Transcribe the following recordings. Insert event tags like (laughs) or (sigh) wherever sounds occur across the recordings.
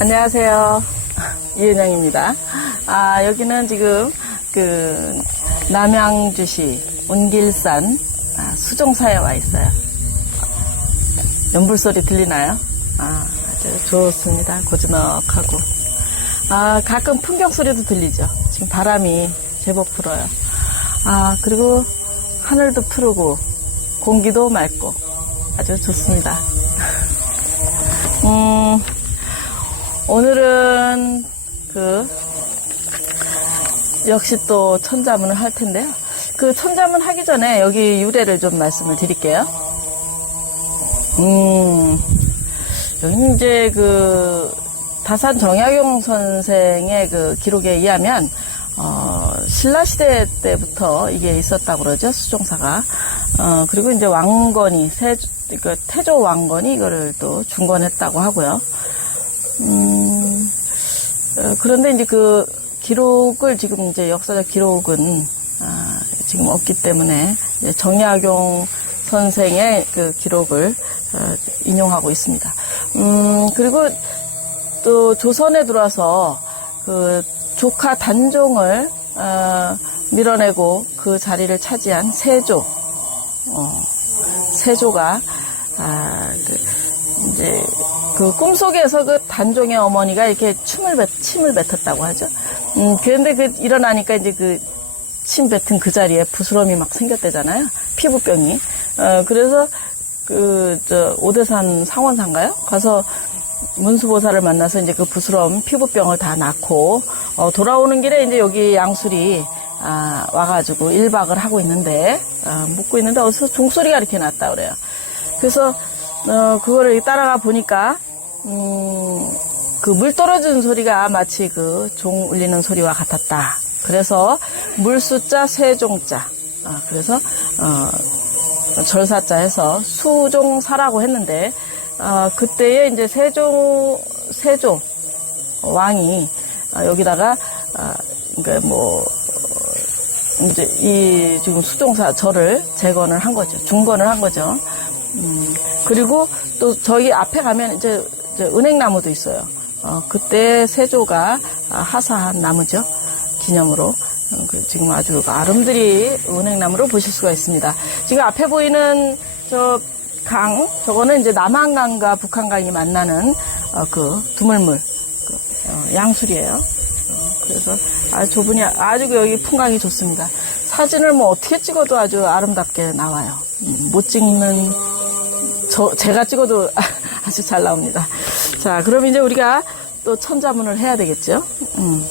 안녕하세요. 이은영입니다. 아, 여기는 지금 그 남양주시 운길산 아, 수종사에 와 있어요. 연불 소리 들리나요? 아, 아주 좋습니다. 고즈넉하고. 아, 가끔 풍경 소리도 들리죠. 지금 바람이 제법 불어요. 아, 그리고 하늘도 푸르고 공기도 맑고 아주 좋습니다. 오늘은 그 역시 또 천자문을 할 텐데요. 그 천자문 하기 전에 여기 유래를 좀 말씀을 드릴게요. 음, 여기는 이제 그 다산 정약용 선생의 그 기록에 의하면 어, 신라 시대 때부터 이게 있었다고 그러죠 수종사가. 어, 그리고 이제 왕건이 세, 그 태조 왕건이 이거를 또 중건했다고 하고요. 음, 어, 그런데 이제 그 기록을 지금 이제 역사적 기록은 아, 지금 없기 때문에 정약용 선생의 그 기록을 어, 인용하고 있습니다. 음, 그리고 또 조선에 들어와서 그 조카 단종을 어, 밀어내고 그 자리를 차지한 세조, 어, 세조가 아, 그 이제 그 꿈속에서 그 단종의 어머니가 이렇게 춤을 뱉, 침을 뱉었다고 하죠. 음, 그런데 그 일어나니까 이제 그 침 뱉은 그 자리에 부스럼이 막 생겼대잖아요. 피부병이. 어, 그래서 그, 저, 오대산 상원사인가요? 가서 문수보살을 만나서 이제 그 부스럼 피부병을 다 낳고, 어, 돌아오는 길에 이제 여기 양술이, 아, 와가지고 1박을 하고 있는데, 아, 묵고 있는데 어디서 종소리가 이렇게 났다 그래요. 그래서, 어, 그거를 따라가 보니까, 음, 그 물 떨어지는 소리가 마치 그 종 울리는 소리와 같았다. 그래서 물수자 세종자. 아, 그래서, 어, 절사자 해서 수종사라고 했는데, 어, 그때에 이제 세종, 세조 왕이 아, 여기다가, 아, 그러니까 뭐, 어, 이제 이 지금 수종사 절을 재건을 한 거죠. 중건을 한 거죠. 음, 그리고 또 저기 앞에 가면 이제 은행나무도 있어요. 어, 그때 세조가 아, 하사한 나무죠. 기념으로. 어, 그 지금 아주 아름드리 은행나무로 보실 수가 있습니다. 지금 앞에 보이는 저 강, 저거는 이제 남한강과 북한강이 만나는 어, 그 두물물, 그, 어, 양술이에요. 어, 그래서 아주 좁으니 아주 여기 풍광이 좋습니다. 사진을 뭐 어떻게 찍어도 아주 아름답게 나와요. 음, 못 찍는 저 제가 찍어도 (laughs) 아주 잘 나옵니다. 자, 그럼 이제 우리가 또 천자문을 해야 되겠죠. 음.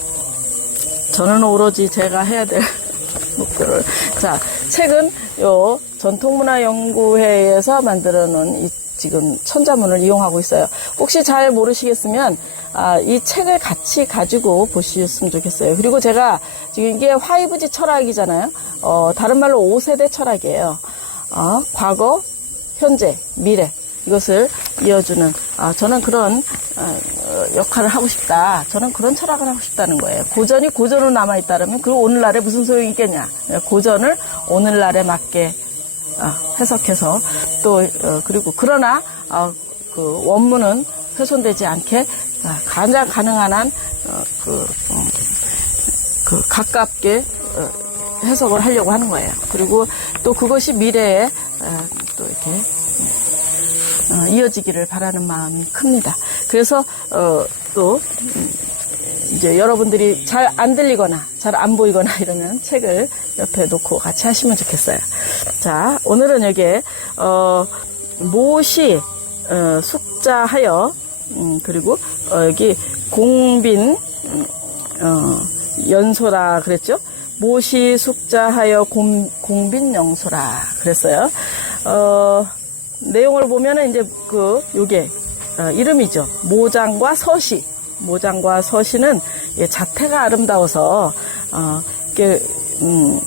저는 오로지 제가 해야 될 (laughs) 목표를. 자, 책은 요 전통문화연구회에서 만들어 놓은 이 지금 천자문을 이용하고 있어요. 혹시 잘 모르시겠으면 아, 이 책을 같이 가지고 보셨으면 좋겠어요. 그리고 제가 지금 이게 화이브지 철학이잖아요. 어, 다른 말로 5세대 철학이에요. 어, 과거, 현재, 미래 이것을 이어주는 아, 저는 그런 어, 역할을 하고 싶다. 저는 그런 철학을 하고 싶다는 거예요. 고전이 고전으로 남아 있다면 그 오늘날에 무슨 소용이 있겠냐? 고전을 오늘날에 맞게 어, 해석해서 또 어, 그리고 그러나 어, 그 원문은 훼손되지 않게 아, 가장 가능한 한 어, 그, 음, 그 가깝게 어, 해석을 하려고 하는 거예요. 그리고 또 그것이 미래에 어, 또 이렇게 어, 이어지기를 바라는 마음이 큽니다. 그래서 어, 또 음, 이제 여러분들이 잘 안 들리거나 잘 안 보이거나 (laughs) 이러면 책을 옆에 놓고 같이 하시면 좋겠어요. 자, 오늘은 여기에 어, 모시 어, 숙자하여 음, 그리고 어, 여기 공빈 음, 어, 연소라 그랬죠? 모시 숙자하여 공, 공빈 영소라 그랬어요. 어, 내용을 보면은 이제 그 요게 어, 이름이죠. 모장과 서시. 모장과 서시는 예, 자태가 아름다워서 어, 음,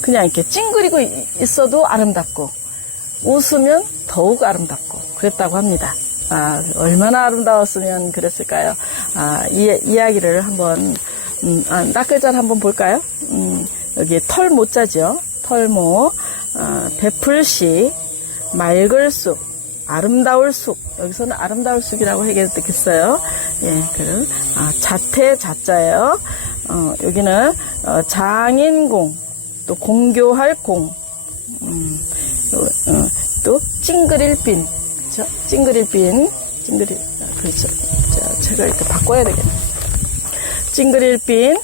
그냥 이렇게 찡그리고 이- 있어도 아름답고 웃으면 더욱 아름답고 그랬다고 합니다. 아, 얼마나 아름다웠으면 그랬을까요? 아, 이 이야기를 한번 음, 아, 낯글자를 한번 볼까요? 음, 여기 털모자죠. 털모, 어, 베풀시, 말글쑥, 아름다울 숲 여기서는 아름다울 숲이라고 해야겠어요. 예, 그 아, 자태 자자예요. 어, 여기는 어, 장인공 또 공교할 공, 음, 또, 어, 또 찡그릴빈 그렇죠? 찡그릴빈 찡그릴 아, 그렇죠. 자, 제가 이렇게 바꿔야 되겠네. 찡그릴빈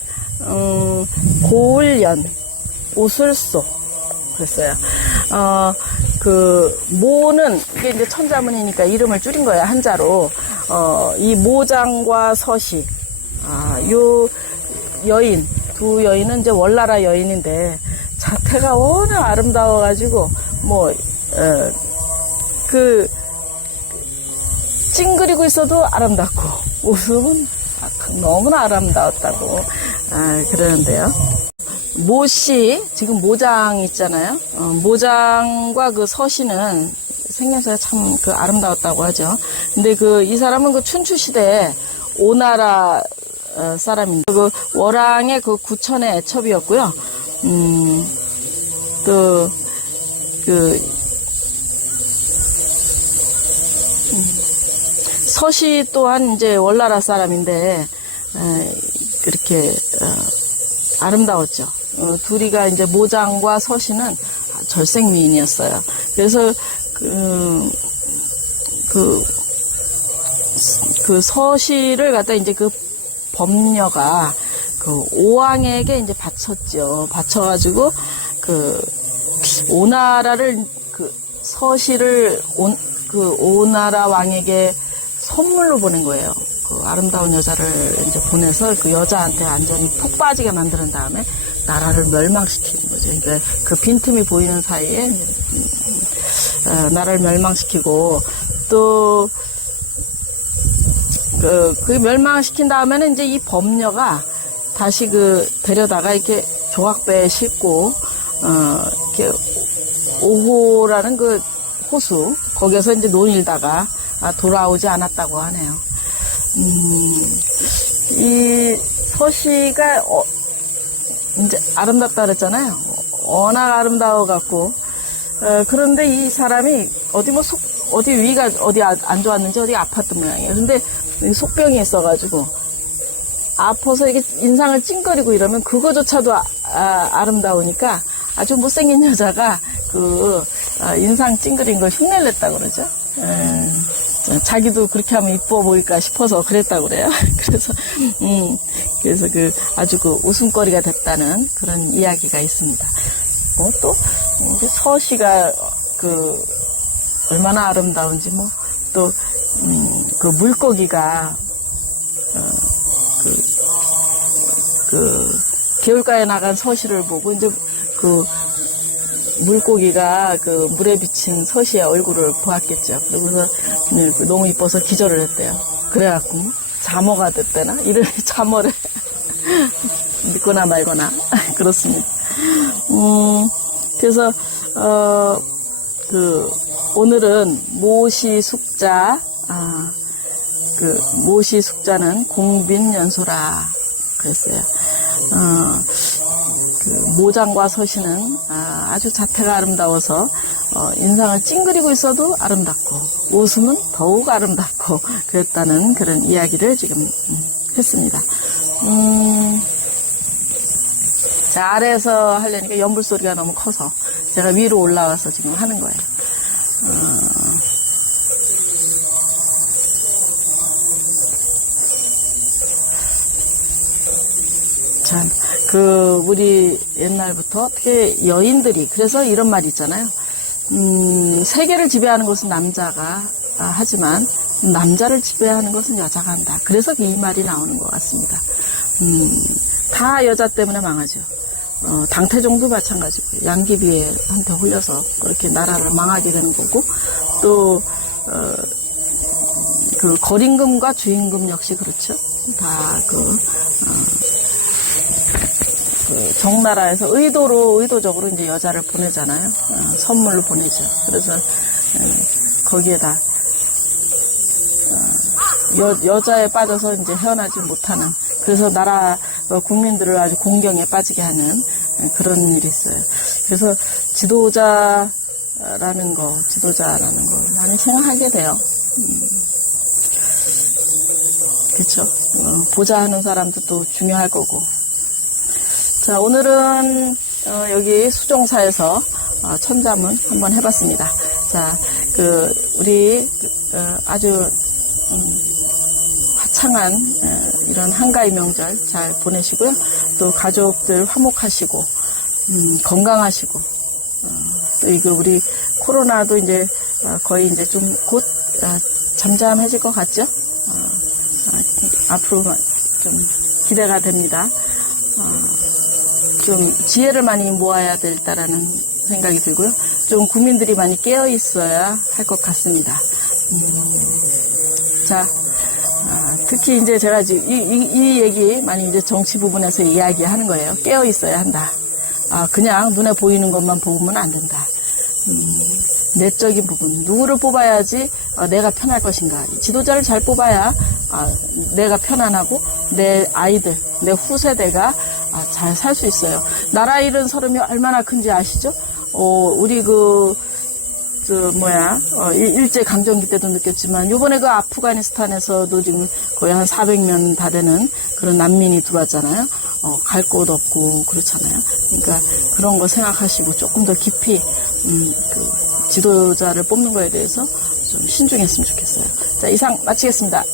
음, 고울연 오술소 그랬어요. 어, 그 모는 이게 이제 천자문이니까 이름을 줄인 거야 한자로. 어, 이 모장과 서시, 아, 요 여인 두 여인은 이제 월나라 여인인데 자태가 워낙 아름다워가지고 뭐 어, 그 찡그리고 있어도 아름답고 웃음은 너무나 아름다웠다고 아, 그러는데요. 모씨 지금 모장 있잖아요. 어, 모장과 그 서씨는 생김새가 참 그 아름다웠다고 하죠. 근데 그 이 사람은 그 춘추 시대에 오나라 어, 사람인데 그 월왕의 그 구천의 애첩이었고요. 음, 그, 그, 서시 또한 이제 월나라 사람인데 에, 그렇게 어, 아름다웠죠. 어, 둘이가 이제 모장과 서시는 절생 미인이었어요. 그래서 그, 그, 그 서시를 갖다 이제 그 범녀가 그 오왕에게 이제 바쳤죠. 바쳐가지고 그 오나라를 그 서시를 온, 그 오나라 왕에게 선물로 보낸 거예요. 그 아름다운 여자를 이제 보내서 그 여자한테 완전히 푹 빠지게 만드는 다음에 나라를 멸망시키는 거죠. 그러니까 그 빈틈이 보이는 사이에 음, 어, 나라를 멸망시키고 또 그, 그 멸망시킨 다음에는 이제 이 범녀가 다시 그 데려다가 이렇게 조각배에 싣고 어 이렇게 오호라는 그 호수 거기에서 이제 논일다가 아, 돌아오지 않았다고 하네요. 음, 이 서시가 어, 이제 아름답다 그랬잖아요. 워낙 아름다워 갖고 어, 그런데 이 사람이 어디 뭐 속, 어디 위가 어디 아- 안 좋았는지 어디 아팠던 모양이에요. 근데 이 속병이 있어가지고 아파서 이게 인상을 찡거리고 이러면 그거조차도 아, 름다우니까 아주 못생긴 여자가 그 아, 인상 찡그린 걸 흉내를 냈다 그러죠. 에, 자기도 그렇게 하면 이뻐 보일까 싶어서 그랬다 그래요. (laughs) 그래서 음 그래서 그 아주 그 웃음거리가 됐다는 그런 이야기가 있습니다. 뭐또 이제 서시가 그 얼마나 아름다운지 뭐또 음, 그 물고기가 어, 그, 그 개울가에 나간 서시를 보고 이제 그 물고기가 그 물에 비친 서시의 얼굴을 보았겠죠. 그러고서 네, 그 너무 이뻐서 기절을 했대요. 그래갖고 뭐 잠어가 됐대나 이름이 (laughs) 잠어래. 믿거나 말거나 (laughs) 그렇습니다. 음 그래서 어 그 오늘은 모시 숙자 아, 그 모시 숙자는 공빈연소라 그랬어요. 어, 그 모장과 서시는 아, 주 자태가 아름다워서 어, 인상을 찡그리고 있어도 아름답고 웃음은 더욱 아름답고 그랬다는 그런 이야기를 지금 음, 했습니다. 음, 자, 아래에서 하려니까 연불 소리가 너무 커서 제가 위로 올라와서 지금 하는 거예요. 어, 참, 그, 우리 옛날부터 어떻게 여인들이, 그래서 이런 말이 있잖아요. 음, 세계를 지배하는 것은 남자가 아, 하지만 남자를 지배하는 것은 여자가 한다. 그래서 이 말이 나오는 것 같습니다. 음, 다 여자 때문에 망하죠. 어, 당태종도 마찬가지고 양귀비한테 홀려서 그렇게 나라를 망하게 되는 거고 또 어, 그 거림금과 주임금 역시 그렇죠. 다그 그 정나라에서 의도로 의도적으로 이제 여자를 보내잖아요. 어, 선물로 보내죠. 그래서 에, 거기에다 어, 여, 여자에 빠져서 이제 헤어나지 못하는 그래서 나라 어, 국민들을 아주 공경에 빠지게 하는 에, 그런 일이 있어요. 그래서 지도자라는 거, 지도자라는 거 많이 생각하게 돼요. 그렇죠. 보자 하는 사람도 또 중요할 거고. 자, 오늘은 어, 여기 수종사에서 어, 천자문 한번 해봤습니다. 자, 그 우리 그, 어, 아주 음, 화창한 어, 이런 한가위 명절 잘 보내시고요. 또 가족들 화목하시고 음, 건강하시고 어, 또 이거 우리 코로나도 이제 어, 거의 이제 좀 곧 잠잠해질 것 같죠? 어, 어, 앞으로 좀 기대가 됩니다. 어, 좀 지혜를 많이 모아야 될다라는 생각이 들고요. 좀 국민들이 많이 깨어 있어야 할 것 같습니다. 음, 자, 아, 특히 이제 제가 지금 이, 이, 이 얘기 많이 이제 정치 부분에서 이야기하는 거예요. 깨어 있어야 한다. 아, 그냥 눈에 보이는 것만 보면 안 된다. 음, 내적인 부분, 누구를 뽑아야지 어, 내가 편할 것인가. 지도자를 잘 뽑아야 아, 내가 편안하고 내 아이들, 내 후세대가 아, 잘 살 수 있어요. 나라 잃은 서름이 얼마나 큰지 아시죠? 어, 우리 그, 그 뭐야 어, 일- 일제 강점기 때도 느꼈지만 요번에 그 아프가니스탄에서도 지금 거의 한 400명 다 되는 그런 난민이 들어왔잖아요. 어, 갈 곳 없고 그렇잖아요. 그러니까 그런 거 생각하시고 조금 더 깊이 음, 그 지도자를 뽑는 거에 대해서 좀 신중했으면 좋겠어요. 자 이상 마치겠습니다.